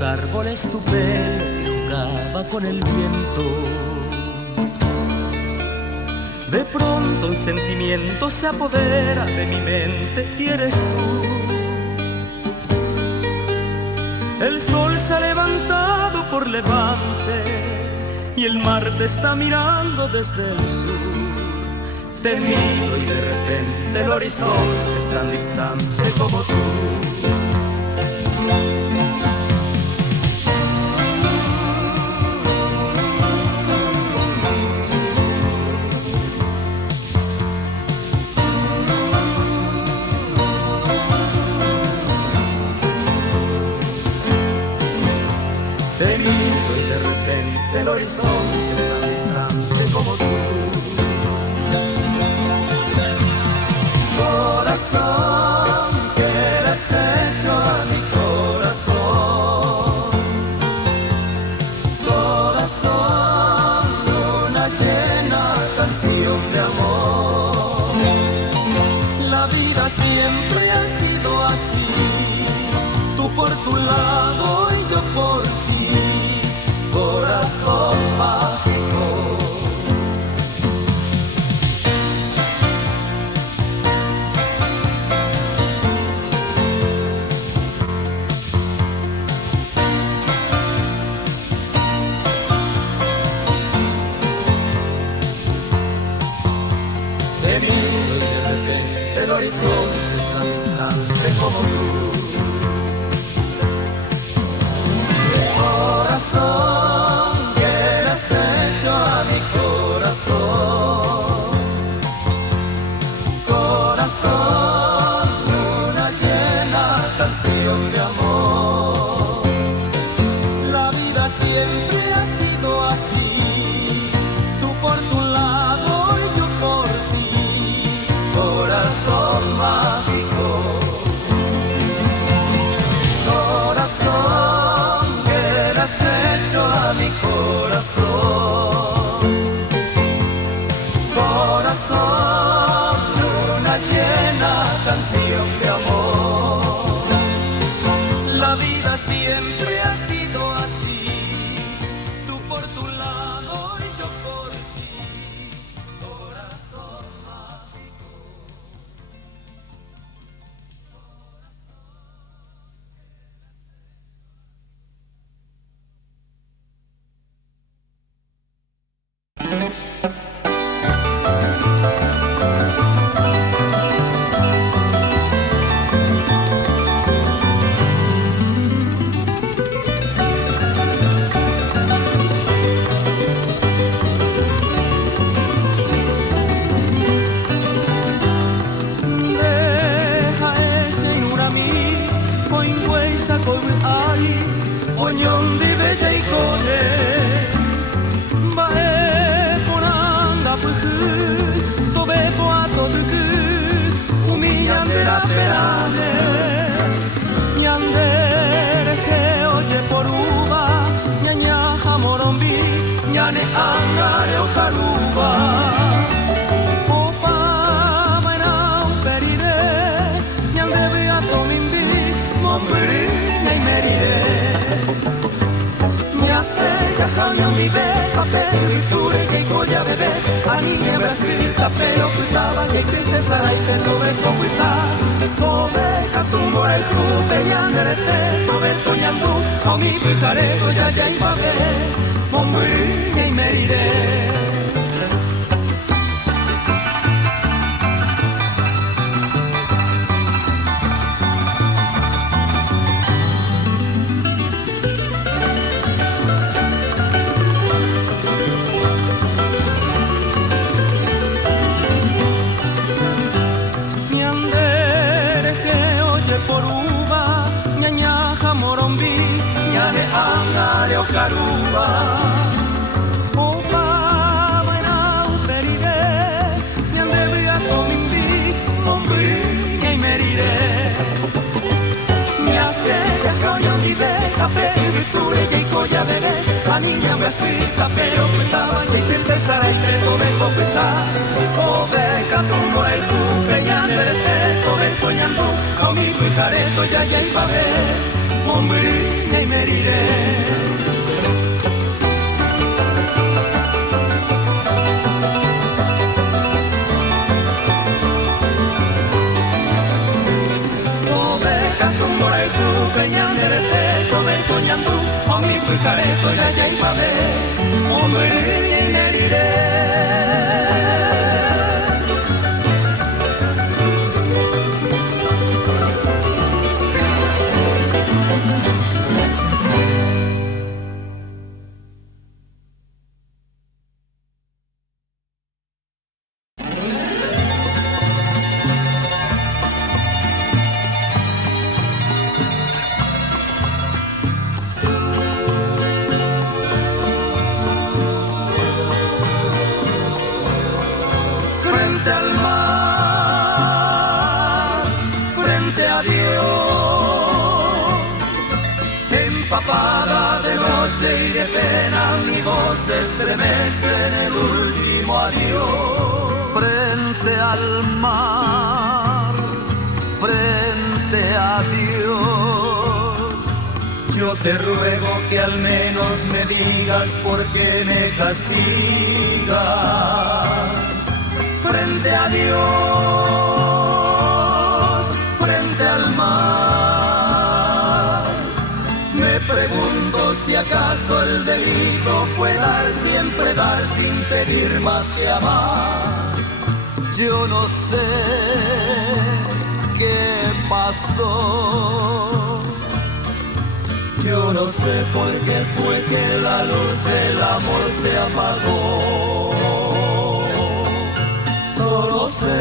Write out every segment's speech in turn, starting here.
los árboles tu pelo que jugaba con el viento. De pronto un sentimiento se apodera de mi mente y eres tú. El sol se ha levantado por levante y el mar te está mirando desde el sur. Te miro y de repente el horizonte es tan distante como tú. Te miro y de repente el horizonte es tan distante como tú. Corazón, que le has hecho a mi corazón. Corazón, luna llena, canción de amor. La vida siempre ha sido así, tú por tu lado y yo por ti. Corazón mágico. Te miro y de repente el horizonte es tan distante como tú. Corazón, que le has hecho a mi corazón. Corazón, luna llena, canción de amor. La vida siempre ha sido así, tú por tu lado y yo por ti. Corazón mágico. Corazón, has hecho a mi corazón. Corazón, luna llena, canción de amor. La vida siempre ha sido así, tú por tu lado y yo por ti. Corazón mágico. moriré y moriré. Mi pujareto ya ya y pavé, moriré y moriré. Frente al mar, frente a Dios, empapada de noche y de pena, mi voz se estremece en el último adiós. Frente al mar, frente a Dios, yo te ruego que al menos me digas por qué me castigas. Frente a Dios, frente al mar, me pregunto si acaso el delito fue dar, siempre dar sin pedir más que amar. Yo no sé qué pasó, yo no sé por qué fue que la luz del amor se apagó. Solo sé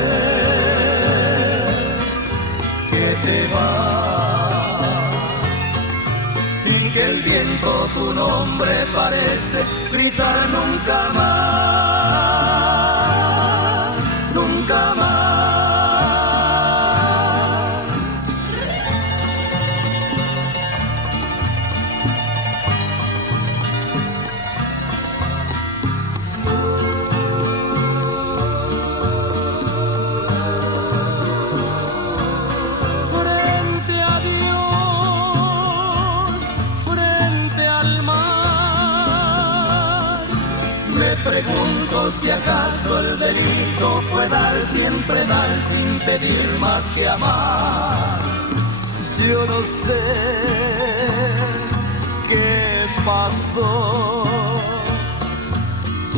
que te vas y que el viento tu nombre parece gritar nunca más, nunca más. Pregunto si acaso el delito fue dar, siempre dar sin pedir más que amar. Yo no sé qué pasó,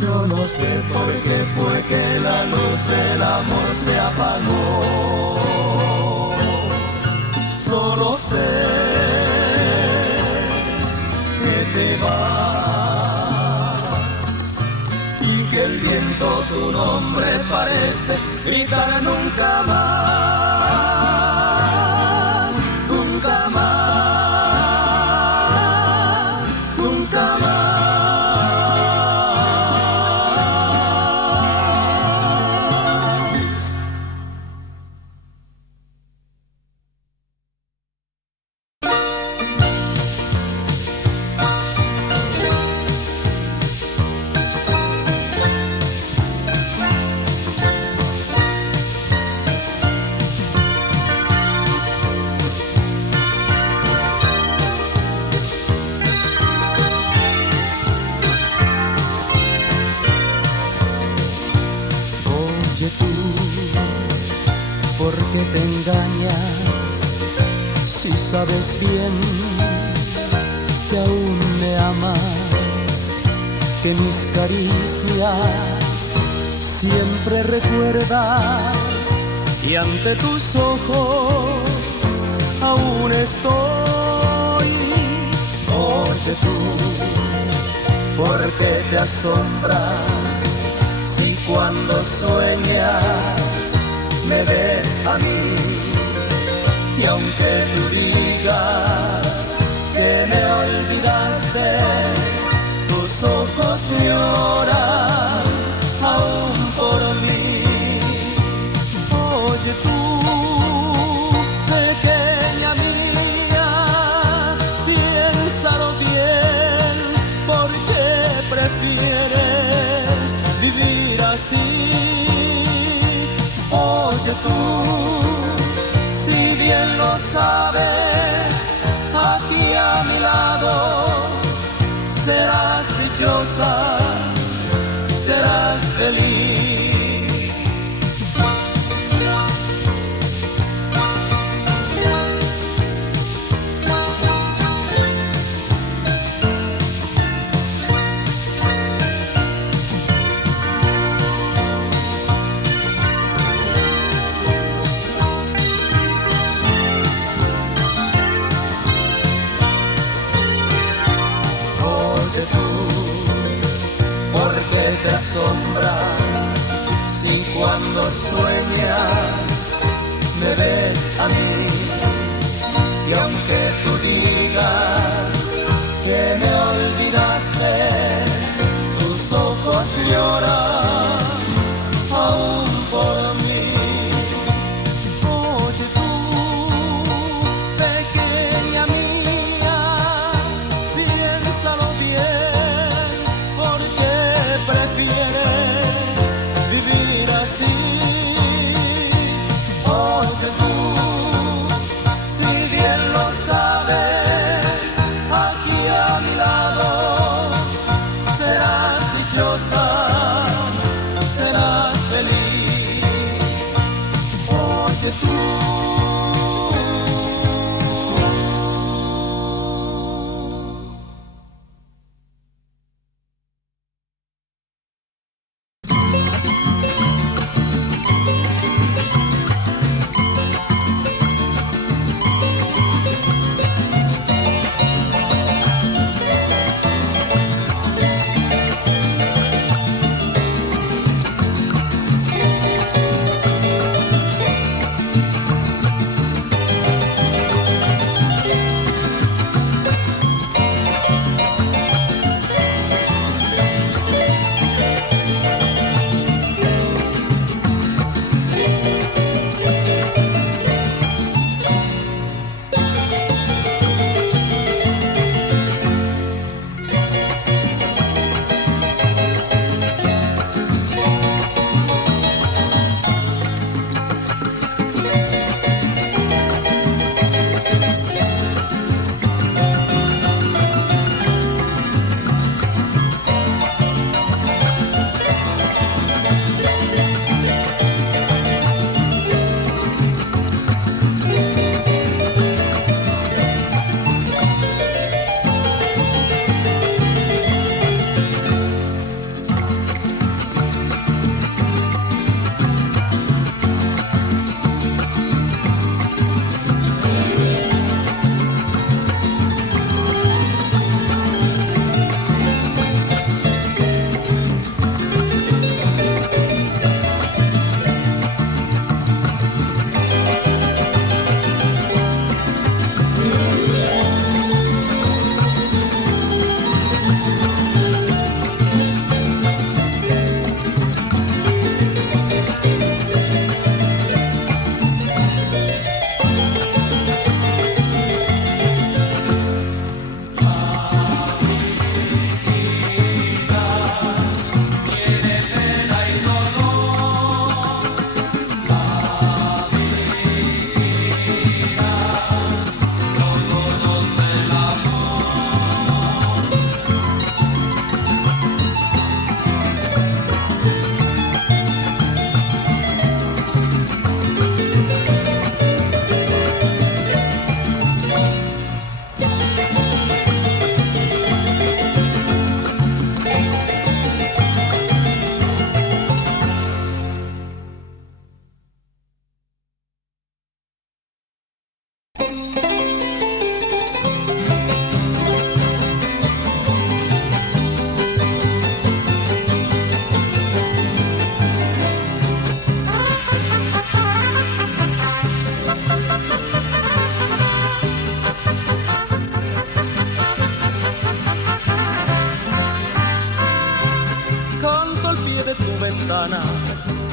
yo no sé por qué fue que la luz del amor se apagó. Solo sé que te vas, que el viento tu nombre parece gritar nunca más, nunca más, nunca más. ¿Por qué te engañas si sabes bien que aún me amas, que mis caricias siempre recuerdas y ante tus ojos aún estoy? Oye tú, ¿por qué te asombras si cuando sueñas me ves a mí? Y aunque tú digas que me olvidaste, tus ojos lloran aún por mí. Oye tú, pequeña mía, piénsalo bien, ¿por qué prefieres vivir así? Oye tú, si bien lo sabes, sombras, si cuando sueñas me ves a mí, y aunque tú digas que me olvidaste, tus ojos lloran aún por mí. Oye tú, pequeña mía, piénsalo bien, porque prefieres vivir así. Oye tú, si bien lo sabes, aquí a mi lado serás dichosa, serás feliz. Oye tú.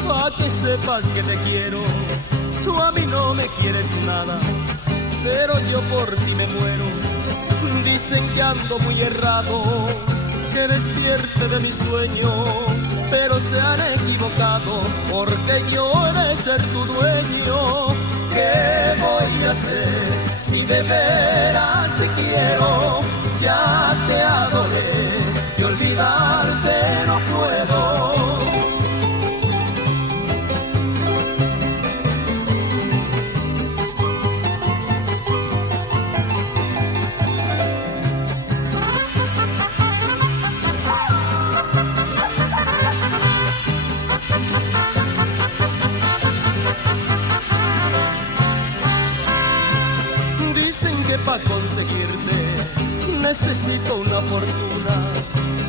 Pa' que sepas que te quiero, tú a mí no me quieres nada, pero yo por ti me muero. Dicen que ando muy errado, que despierte de mi sueño, pero se han equivocado, porque yo he de ser tu dueño. ¿Qué voy a hacer si de veras te quiero? Ya te adoré y olvidarte no puedo. Para conseguirte necesito una fortuna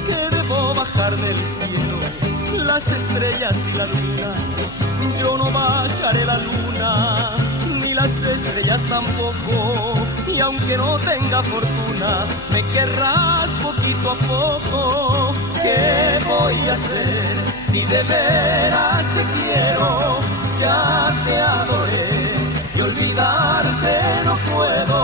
que debo bajar del cielo las estrellas y la luna. Yo no bajaré la luna, ni las estrellas tampoco. Y aunque no tenga fortuna, me querrás poquito a poco. ¿Qué voy a hacer si de veras te quiero? Ya te adoré y olvidarte no puedo.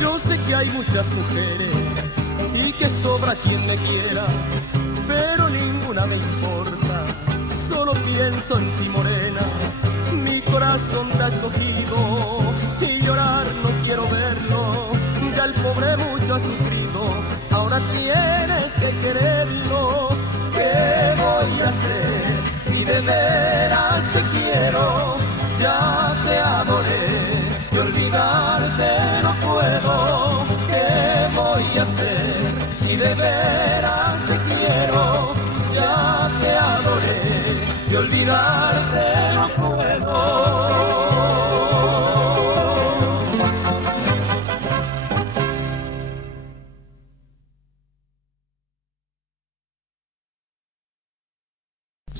Yo sé que hay muchas mujeres y que sobra quien me quiera, pero ninguna me importa, solo pienso en ti, morena. Mi corazón te ha escogido y llorar no quiero verlo. Ya el pobre mucho ha sufrido, ahora tienes que quererlo. ¿Qué voy a hacer si de veras te quiero? Ya te adoré y olvidarte no puedo. ¿Qué voy a hacer si de veras te quiero? Ya te adoré y olvidarte no puedo.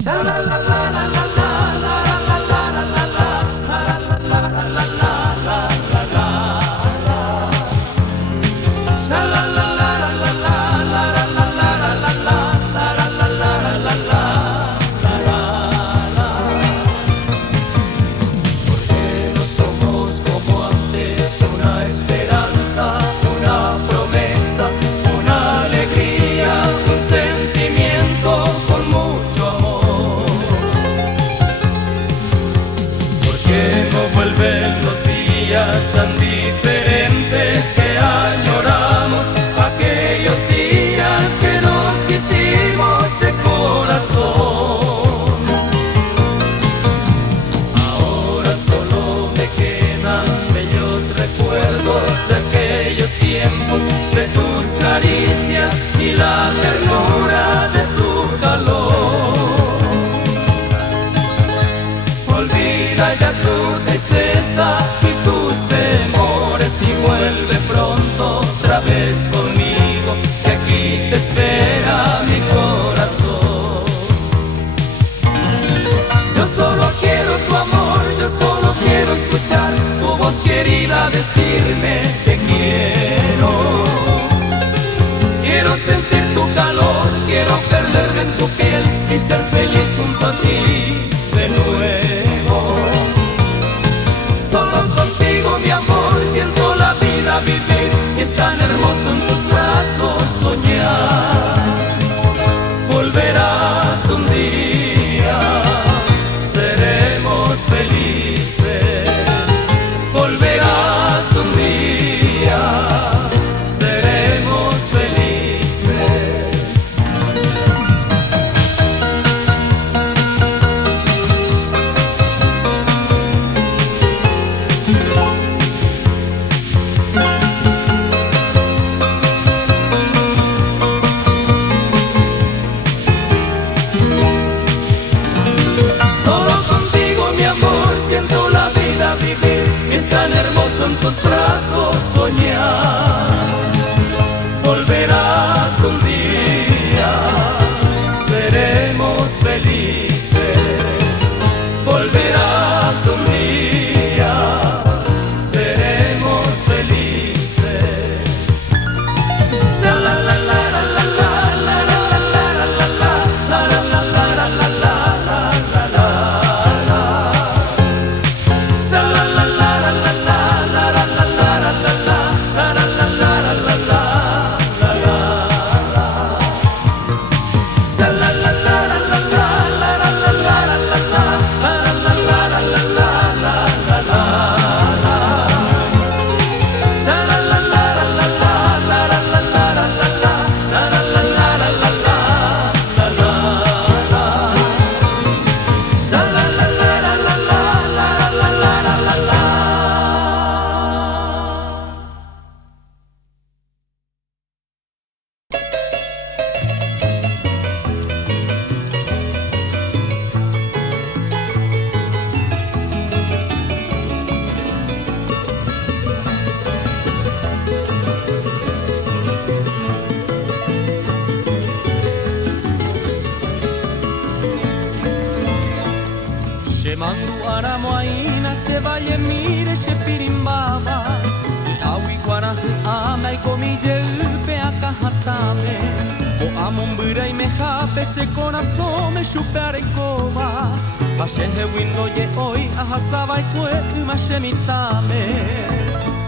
La la la la la la la. Tan diferentes que añoramos aquellos días que nos quisimos de corazón. Ahora solo me quedan bellos recuerdos de aquellos tiempos, de tus caricias y la ternura de tu calor. Olvida ya tu tristeza y tus temores y vuelve pronto otra vez conmigo, que aquí te espera mi corazón. Yo solo quiero tu amor, yo solo quiero escuchar tu voz querida decirme te quiero. Quiero sentir tu calor, quiero perderme en tu piel y ser feliz junto a ti de nuevo. Solo contigo, mi amor, siento la vida vivir, y es tan hermoso en tus brazos soñar. Volverás un día, seremos felices. Volverás un día, seremos felices. En tus brazos soñar, volverás un día, seremos felices. Volverás un día, seremos felices. La la la la la la la la la la la la la la la la. La mandu aramoaina se vaya mire se pirimbaba awi guarahu ama y comille pe akahatame o amombura y me jape se corazón me chupare coba pasenge windo ye hoy ahasaba y kue umashemitame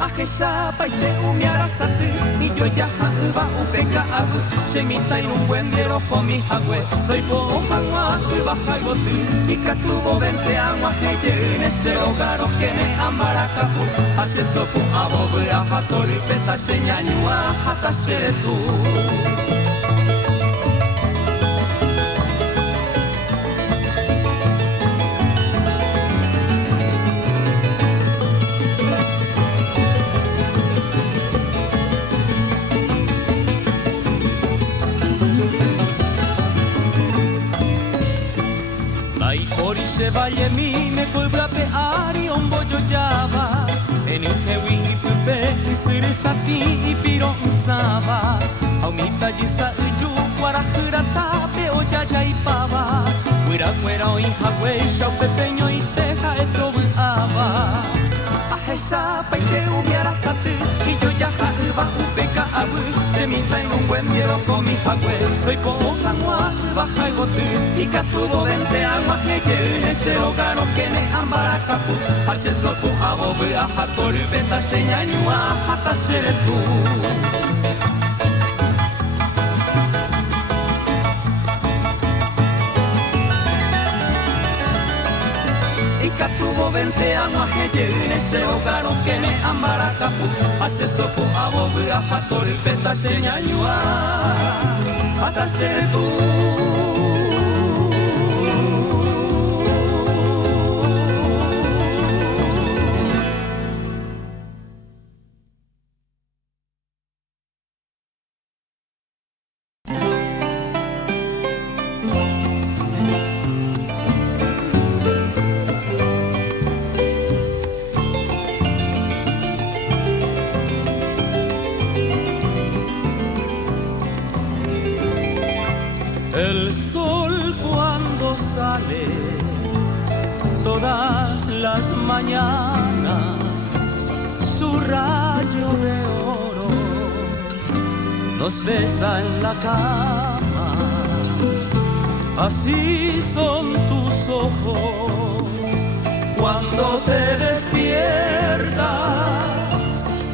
Ajesa paite umiarasatu ni yo ya hauba upeka abu semita y un buen diero fomi hagwe doy po hangwa uba haibotu ikatubo vente agua heye en ese hogar que me amarakapu hace sopu abobu ahatori peta señañua hatasere tu se vaya mi me colbra pe ari on boyo java en un hewi y pupe y sire sati y piro saba au mi tallisa uju para jurata pe o ya ya y pava fuera fuera o hija huella o pepeño y teja etro aba a esa paite hubiera sati y yo ya va upeka abu se mi trae un buen diero con mi jagüe soy como sangua baja y botu y catubo vente agua que lleve ese hogar que me ambarakapu hace sotu abobu ahatori beta señañua hatasere tu Ikatubo vente agua que lleve ese hogar que me amarakapu hace sopo abobu ahatori beta señañua hatasere tu El sol cuando sale todas las mañanas, su rayo de oro nos besa en la cama. Así son tus ojos cuando te despiertas,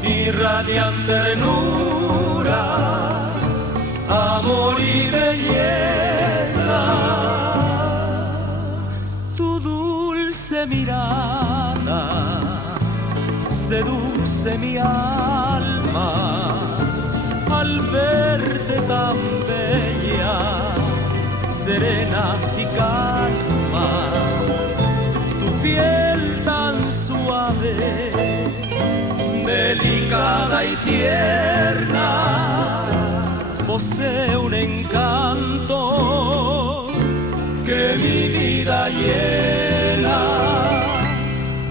irradiante ternura, amor y belleza, tu dulce mirada seduce mi alma al verte tan bella, serena y calma, tu piel tan suave, delicada y tierna. Posee un encanto que mi vida llena.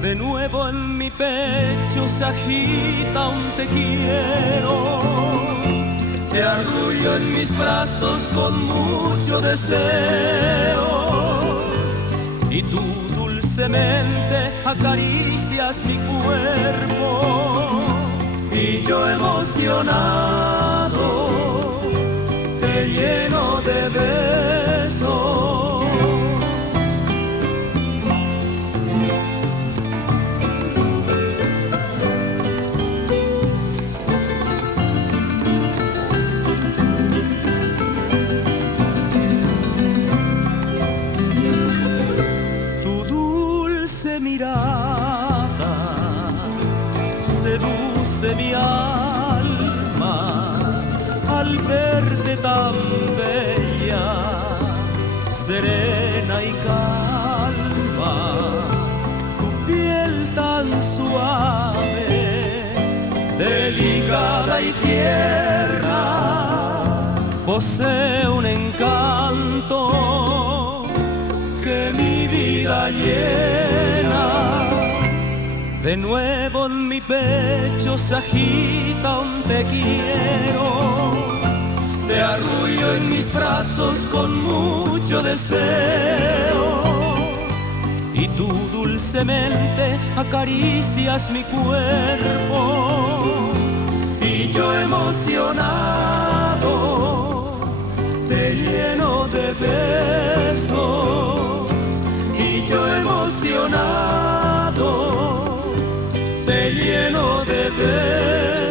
De nuevo en mi pecho se agita un te quiero. Te arrullo en mis brazos con mucho deseo. Y tú dulcemente acaricias mi cuerpo. Y yo emocionado te lleno de besos. Tu dulce mirada seduce mi alma al verte tan bella, serena y calma, tu piel tan suave, delicada y tierna, posee un encanto que mi vida llena. De nuevo en mi pecho se agita un te quiero. Te arrullo en mis brazos con mucho deseo. Y tú dulcemente acaricias mi cuerpo y yo emocionado te lleno de besos y yo emocionado te lleno de besos.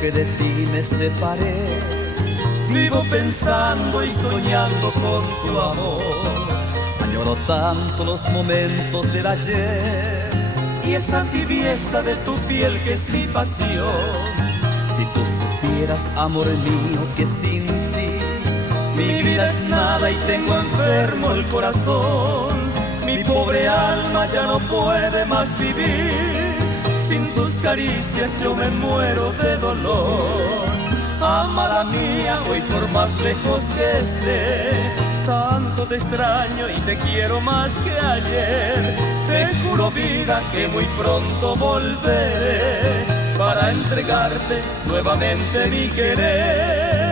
Que de ti me separé, vivo pensando y soñando con tu amor. añoro tanto los momentos del ayer Y esa tibieza de tu piel que es mi pasión. Si tú supieras, amor mío, que sin ti mi vida es nada y tengo enfermo el corazón. Mi pobre alma ya no puede más vivir. Sin tus caricias yo me muero de dolor. Amada mía, hoy por más lejos que esté, tanto te extraño y te quiero más que ayer. Te juro, vida, que muy pronto volveré para entregarte nuevamente mi querer.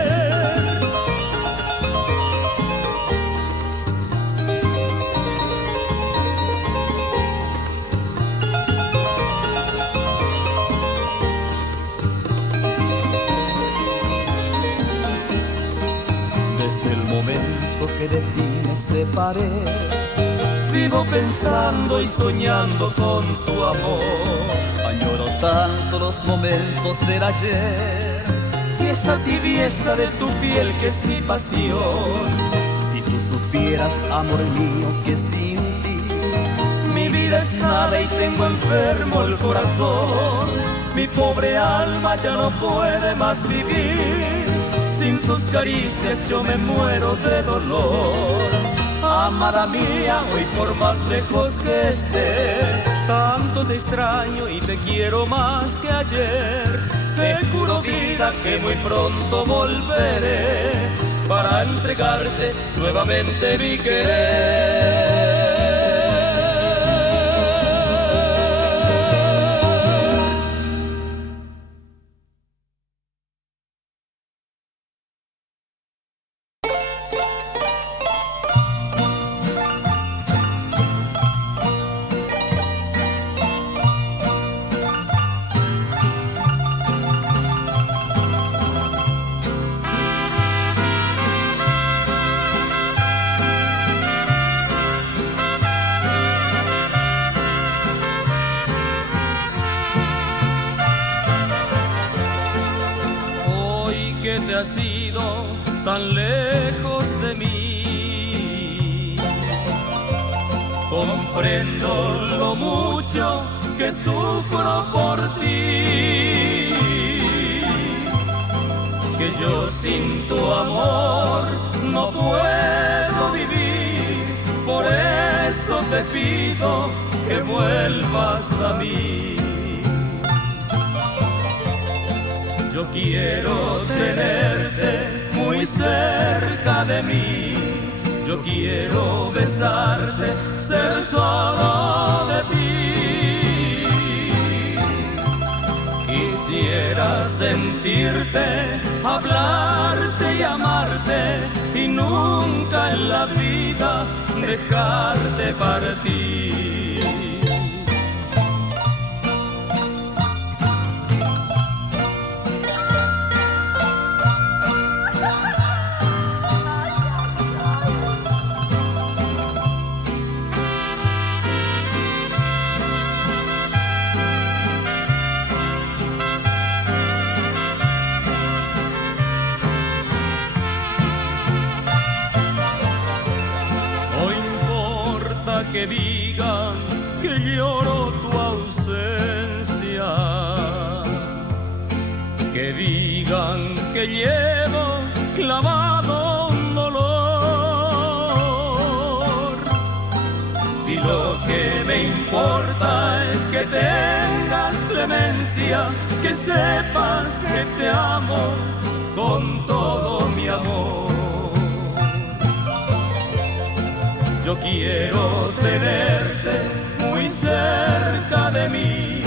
Que de ti me separé, vivo pensando y soñando con tu amor. añoro tanto los momentos del ayer y esa tibieza de tu piel que es mi pasión. Si tú supieras, amor mío, que sin ti mi vida es nada y tengo enfermo el corazón. Mi pobre alma ya no puede más vivir. Sin tus caricias yo me muero de dolor. Amada mía, hoy por más lejos que esté, tanto te extraño y te quiero más que ayer. Te juro vida que muy pronto volveré para entregarte nuevamente mi querer. Que has ido tan lejos de mí, comprendo lo mucho que sufro por ti, que yo sin tu amor no puedo vivir, por eso te pido que vuelvas a mí. Yo quiero tenerte muy cerca de mí, yo quiero besarte, ser solo de ti. Quisiera sentirte, hablarte y amarte, y nunca en la vida dejarte partir. Que digan que lloro tu ausencia, que digan que llevo clavado un dolor. Si lo que me importa es que tengas clemencia, que sepas que te amo con todo mi amor. Yo quiero tenerte muy cerca de mí,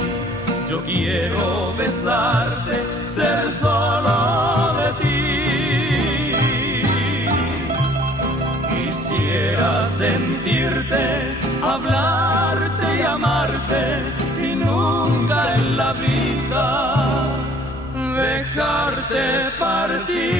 yo quiero besarte, ser solo de ti. Quisiera sentirte, hablarte y amarte, y nunca en la vida dejarte partir.